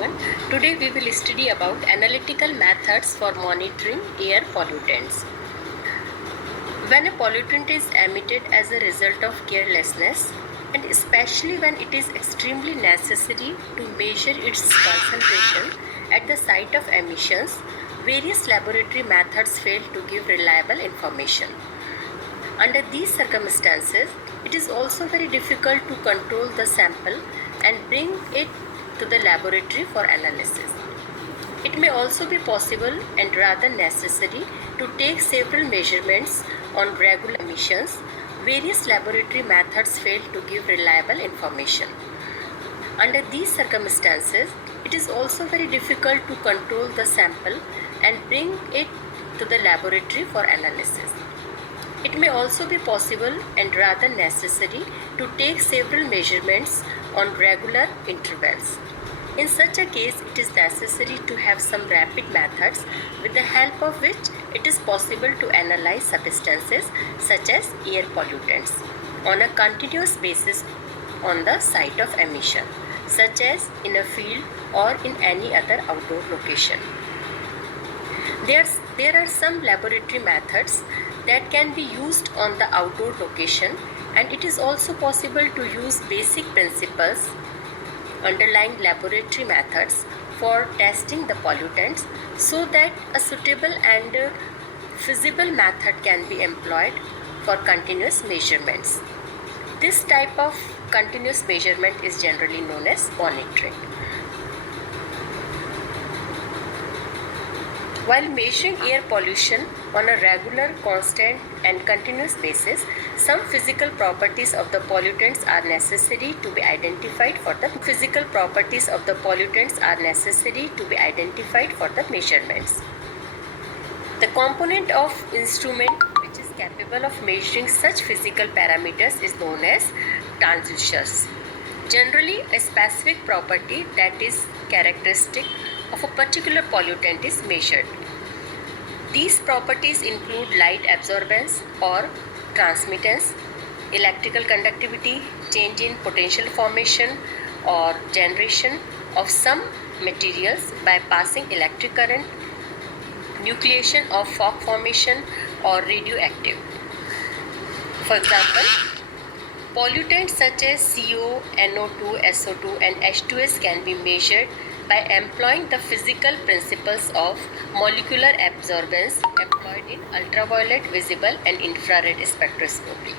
everyone. Today we will study about analytical methods for monitoring air pollutants. When a pollutant is emitted as a result of carelessness, and especially when it is extremely necessary to measure its concentration at the site of emissions, various laboratory methods fail to give reliable information. Under these circumstances, it is also very difficult to control the sample and bring it to the laboratory for analysis. It may also be possible and rather necessary to take several measurements on regular emissions. Various laboratory methods fail to give reliable information. Under these circumstances, it is also very difficult to control the sample and bring it to the laboratory for analysis. It may also be possible and rather necessary to take several measurements on regular intervals. In such a case, it is necessary to have some rapid methods with the help of which it is possible to analyze substances such as air pollutants on a continuous basis on the site of emission, such as in a field or in any other outdoor location. There are some laboratory methods that can be used on the outdoor location, and it is also possible to use basic principles underlying laboratory methods for testing the pollutants so that a suitable and feasible method can be employed for continuous measurements. This type of continuous measurement is generally known as monitoring. While measuring air pollution on a regular, constant and continuous basis, some physical properties of the pollutants are necessary to be identified for the measurements. The component of instrument which is capable of measuring such physical parameters is known as transducers. Generally, a specific property that is characteristic of a particular pollutant is measured. These properties include light absorbance or transmittance, electrical conductivity, change in potential formation or generation of some materials by passing electric current, nucleation of fog formation or radioactive. For example, pollutants such as CO, NO2, SO2 and H2S can be measured by employing the physical principles of molecular absorbance employed in ultraviolet, visible and infrared spectroscopy.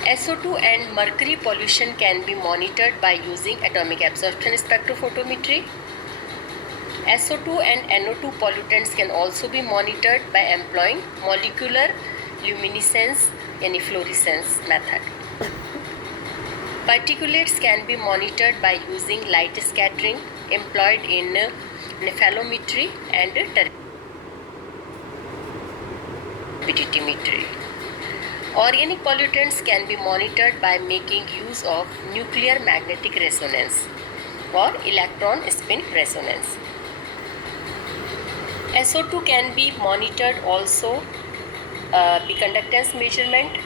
SO2 and mercury pollution can be monitored by using atomic absorption spectrophotometry. SO2 and NO2 pollutants can also be monitored by employing molecular luminescence and fluorescence method. Particulates can be monitored by using light scattering employed in nephelometry and turbidimetry. Organic pollutants can be monitored by making use of nuclear magnetic resonance or electron spin resonance. SO2 can be monitored also by conductance measurement,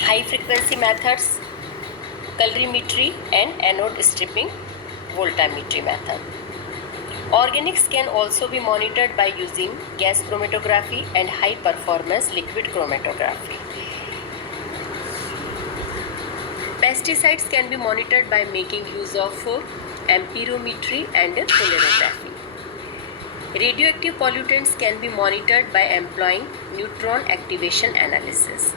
high frequency methods, colorimetry and anode stripping voltammetry method. Organics can also be monitored by using gas chromatography and high performance liquid chromatography. Pesticides can be monitored by making use of amperometry and polarography. Radioactive pollutants can be monitored by employing neutron activation analysis.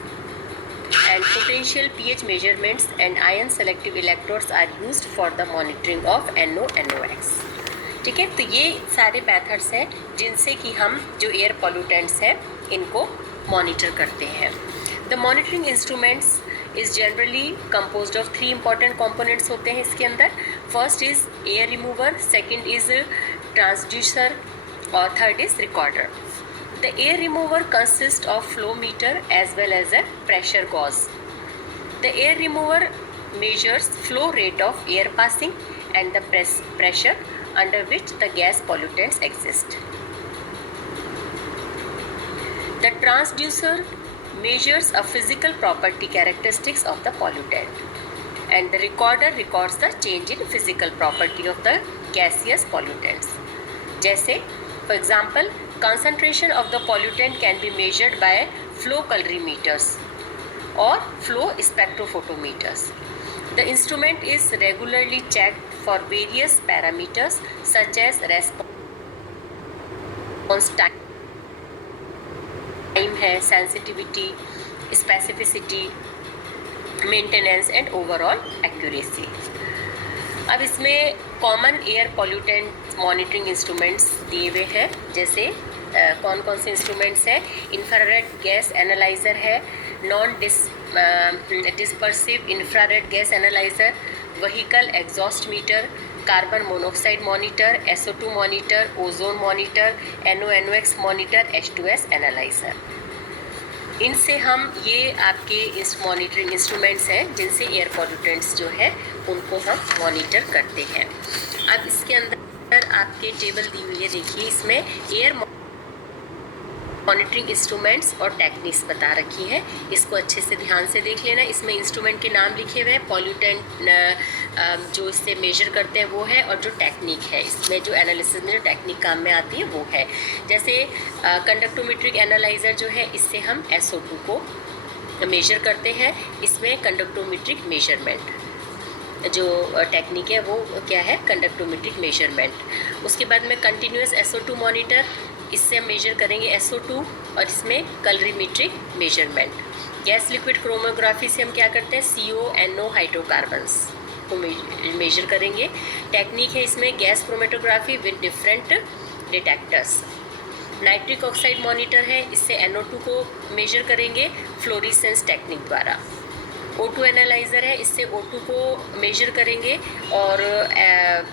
And potential pH measurements and ion selective electrodes are used for the monitoring of NO/NOx. ठीक है, तो ये सारे methods हैं जिनसे कि हम जो एयर पोल्यूटेंट्स हैं इनको मॉनिटर करते हैं. The monitoring instruments is generally composed of 3 important components होते हैं इसके अंदर. First is air remover, second is transducer और third is recorder. The air remover consists of flow meter as well as a pressure gauge. The air remover measures flow rate of air passing and the pressure under which the gas pollutants exist. The transducer measures a physical property characteristics of the pollutant and the recorder records the change in physical property of the gaseous pollutants. जैसे for example, concentration of the pollutant can be measured by flow colorimeters or flow spectrophotometers. The instrument is regularly checked for various parameters such as response time है, sensitivity, specificity, maintenance and overall accuracy. अब इसमें common air pollutant monitoring instruments दिए हुए हैं, जैसे कौन कौन से इंस्ट्रूमेंट्स हैं. इंफ्रारेड गैस एनालाइज़र है, non dispersive infrared gas analyser, vehicle exhaust meter, carbon monoxide monitor, SO2 monitor, ozone monitor, NOx monitor, H2S analyser. इनसे हम ये आपके इस मॉनिटरिंग इंस्ट्रूमेंट्स हैं जिनसे एयर पॉल्यूटेंट्स जो है उनको हम मॉनिटर करते हैं. अब इसके अंदर आपके टेबल दी हुई है, देखिए इसमें एयर मॉनिटरिंग इंस्ट्रूमेंट्स और टेक्निक्स बता रखी है. इसको अच्छे से ध्यान से देख लेना. इसमें इंस्ट्रूमेंट के नाम लिखे हुए हैं, पॉल्यूटेंट जो इससे मेजर करते हैं वो है, और जो टेक्निक है इसमें जो एनालिसिस में जो टेक्निक काम में आती है वो है. जैसे कंडक्टोमेट्रिक एनालाइज़र जो है, इससे हम SO2 को मेजर करते हैं. इसमें कंडक्टोमेट्रिक मेजरमेंट जो टेक्निक है वो क्या है, कंडक्टोमेट्रिक मेजरमेंट. उसके बाद में कंटिन्यूस SO2 मॉनिटर, इससे हम मेजर करेंगे SO2, और इसमें कलरीमेट्रिक मेजरमेंट. गैस लिक्विड क्रोमोग्राफी से हम क्या करते हैं, CO NO हाइड्रोकार्बन्स को मेजर करेंगे. टेक्निक है इसमें gas chromatography with different detectors. Nitric oxide monitor है, इससे NO2 को मेजर करेंगे फ्लोरिसेंस टेक्निक द्वारा. O2 एनालाइज़र है, इससे O2 को मेजर करेंगे. और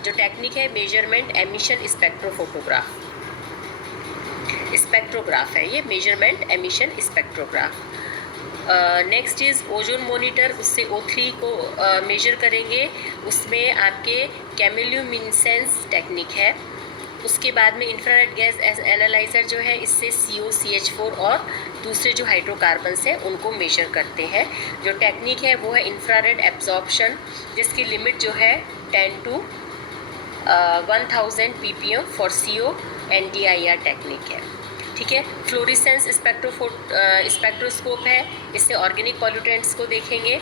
जो टेक्निक है मेजरमेंट एमिशन स्पेक्ट्रोग्राफ है, ये measurement emission spectrograph. Next is ozone monitor, उससे O3 को मेजर करेंगे. उसमें आपके कैमिल्यूमिनेसेंस टेक्निक है. उसके बाद में इंफ्रारेड गैस एनालाइज़र जो है, इससे CO CH4 और दूसरे जो हाइड्रोकार्बन्स हैं उनको मेजर करते हैं. जो टेक्निक है वो है इंफ्रारेड एब्जॉर्प्शन, जिसकी लिमिट जो है 10 to 1000 ppm for CO NDIR technique है. ठीक है. फ्लोरिसेंस स्पेक्ट्रोस्कोप है, इससे ऑर्गेनिक पॉल्यूटेंट्स को देखेंगे.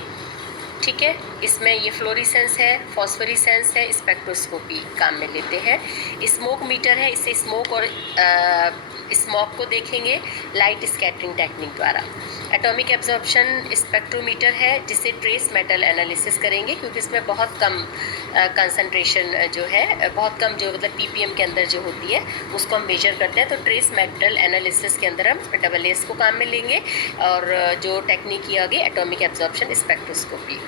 ठीक है. इसमें ये फ्लोरिसेंस है, फॉस्फोरिसेंस है, स्पेक्ट्रोस्कोपी काम में लेते हैं. स्मोक मीटर है, इससे स्मोक और स्मोक को देखेंगे लाइट स्कैटरिंग टेक्निक द्वारा. एटॉमिक एब्जॉर्प्शन स्पेक्ट्रोमीटर है, जिससे ट्रेस मेटल एनालिसिस करेंगे, क्योंकि इसमें बहुत कम कंसंट्रेशन जो है, बहुत कम जो मतलब ppm के अंदर जो होती है उसको हम मेजर करते हैं. तो ट्रेस मेटल एनालिसिस के अंदर हम SS को काम में लेंगे. और जो टेक्निक की आगे atomic absorption spectroscopy.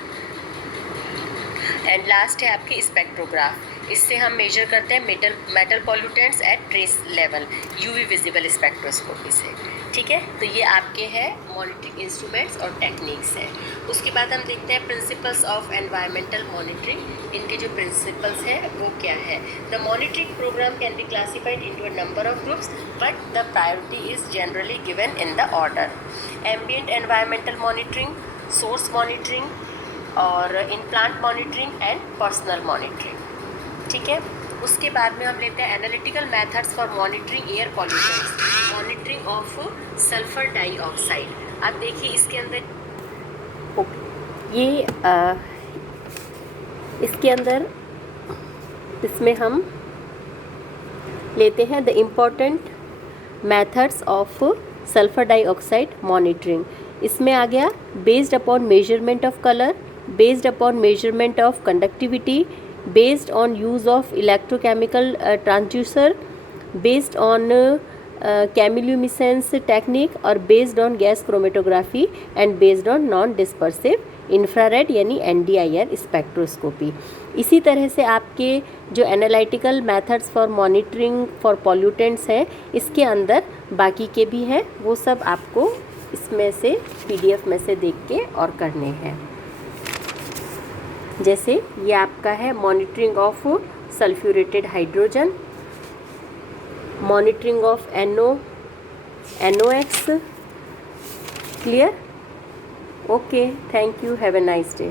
And last है आपकी स्पेक्ट्रोग्राफ, इससे हम मेजर करते हैं metal pollutants at trace level UV visible spectroscopy से. ठीक है. तो ये आपके हैं मॉनिटरिंग इंस्ट्रूमेंट्स और टेक्निक्स हैं. उसके बाद हम देखते हैं प्रिंसिपल्स ऑफ एनवायरमेंटल मॉनिटरिंग. इनके जो प्रिंसिपल्स हैं वो क्या है. The monitoring programme can be classified into a number of groups, but the priority is generally given in the order. Ambient environmental monitoring, source monitoring, और in plant monitoring and personal monitoring. ठीक है. उसके बाद में हम लेते हैं analytical methods for monitoring air pollutions, monitoring of sulphur dioxide. अब देखिए इसके अंदर ये इसके अंदर इसमें हम लेते हैं the important methods of sulphur dioxide monitoring. इसमें आ गया based upon measurement of colour, based upon measurement of conductivity, based on use of electrochemical transducer, based on chemiluminescence technique, और based on gas chromatography and based on non dispersive infrared यानी NDIR spectroscopy. इसी तरह से आपके जो analytical methods for monitoring for pollutants हैं, इसके अंदर बाकी के भी हैं, वो सब आपको इसमें से PDF में से देख के और करने हैं. जैसे ये आपका है monitoring of sulphuretted hydrogen, monitoring of NOx. Clear? Okay, thank you, have a nice day.